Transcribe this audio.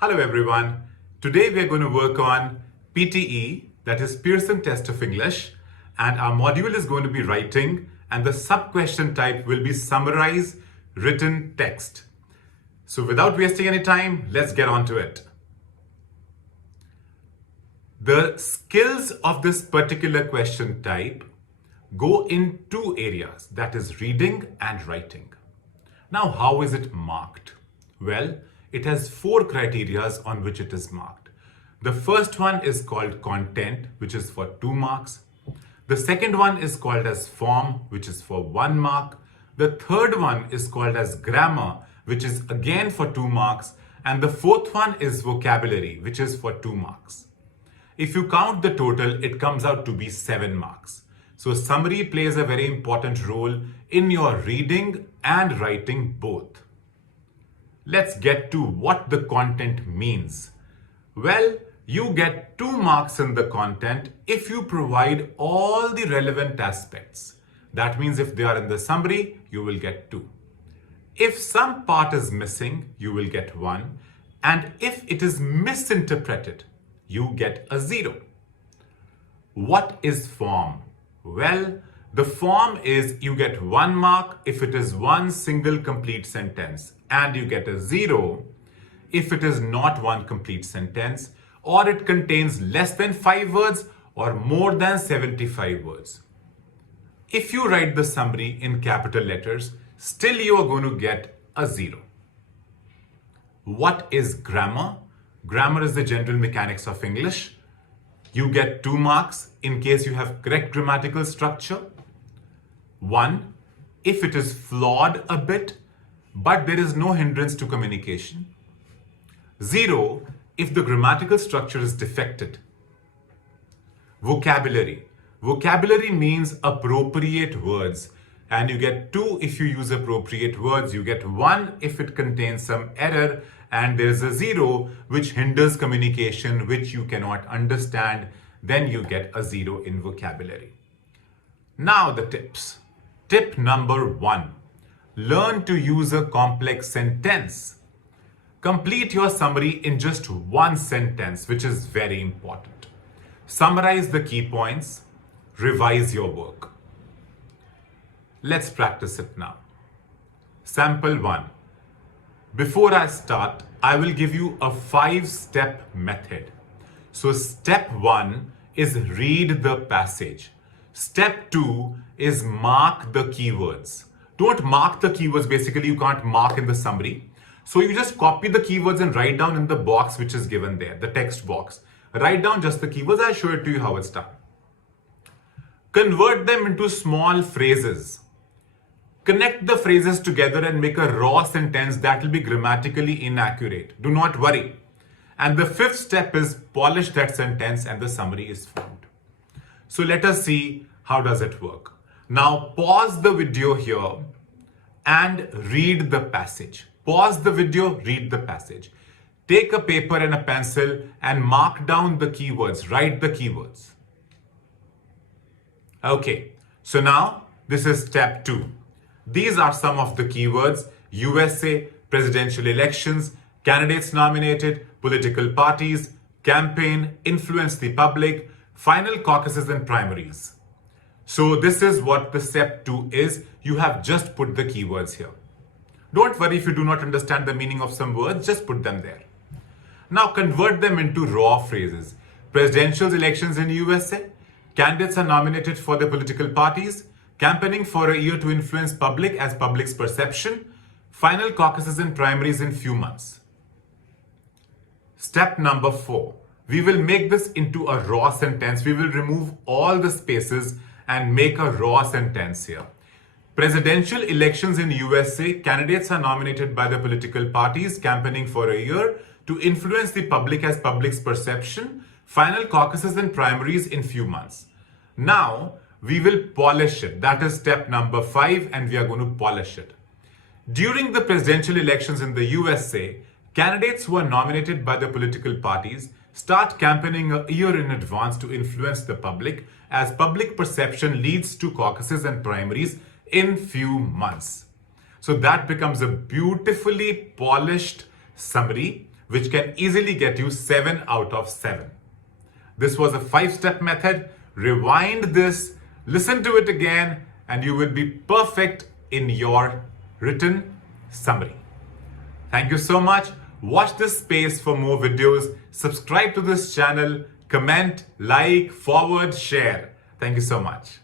Hello everyone. Today we are going to work on PTE, that is Pearson Test of English, and our module is going to be writing and the sub-question type will be summarize written text. So without wasting any time, let's get on to it. The skills of this particular question type go in two areas, that is reading and writing. Now, how is it marked? Well, it has four criteria on which it is marked. The first one is called content, which is for 2 marks. The second one is called as form, which is for 1 mark. The third one is called as grammar, which is again for 2 marks. And the fourth one is vocabulary, which is for 2 marks. If you count the total, it comes out to be 7 marks. So summary plays a very important role in your reading and writing both. Let's get to what the content means. Well, you get 2 marks in the content if you provide all the relevant aspects. That means if they are in the summary, you will get 2. If some part is missing, you will get 1. And if it is misinterpreted, you get a 0. What is form? Well, the form is you get 1 mark if it is one single complete sentence, and you get a 0 if it is not one complete sentence, or it contains less than 5 words or more than 75 words. If you write the summary in capital letters, still you are going to get a 0. What is grammar? Grammar is the general mechanics of English. You get 2 marks in case you have correct grammatical structure. 1 if it is flawed a bit, but there is no hindrance to communication. 0 if the grammatical structure is defected. Vocabulary. Vocabulary means appropriate words, and you get 2 if you use appropriate words. You get 1 if it contains some error, and there is a 0 which hinders communication, which you cannot understand. Then you get a 0 in vocabulary. Now the tips. Tip number 1. Learn to use a complex sentence. Complete your summary in just 1 sentence, which is very important. Summarize the key points. Revise your work. Let's practice it now. Sample 1. Before I start, I will give you a 5-step method. So step 1 is read the passage. Step 2 is mark the keywords. Don't mark the keywords. Basically, you can't mark in the summary. So you just copy the keywords and write down in the box which is given there, the text box. Write down just the keywords. I'll show it to you how it's done. Convert them into small phrases. Connect the phrases together and make a raw sentence that will be grammatically inaccurate. Do not worry. And the 5th step is polish that sentence and the summary is formed. So let us see how does it work. Now pause the video here and read the passage. Pause the video, read the passage. Take a paper and a pencil and mark down the keywords. Write the keywords. Okay, so now this is step 2. These are some of the keywords: USA, presidential elections, candidates nominated, political parties, campaign, influence the public, final caucuses and primaries. So this is what the step 2 is. You have just put the keywords here. Don't worry if you do not understand the meaning of some words, just put them there. Now convert them into raw phrases. Presidential elections in USA, candidates are nominated for the political parties, campaigning for a year to influence public as public's perception, final caucuses and primaries in few months. Step number 4. We will make this into a raw sentence. We will remove all the spaces and make a raw sentence here. Presidential elections in USA, candidates are nominated by the political parties, campaigning for a year to influence the public as public's perception, final caucuses and primaries in few months. Now, we will polish it. That is step number 5, and we are going to polish it. During the presidential elections in the USA, candidates who are nominated by the political parties start campaigning a year in advance to influence the public, as public perception leads to caucuses and primaries in few months. So that becomes a beautifully polished summary which can easily get you 7 out of 7. This was a 5-step method. Rewind this, listen to it again, and you will be perfect in your written summary. Thank you so much. Watch this space for more videos. Subscribe to this channel, comment, like, forward, share. Thank you so much.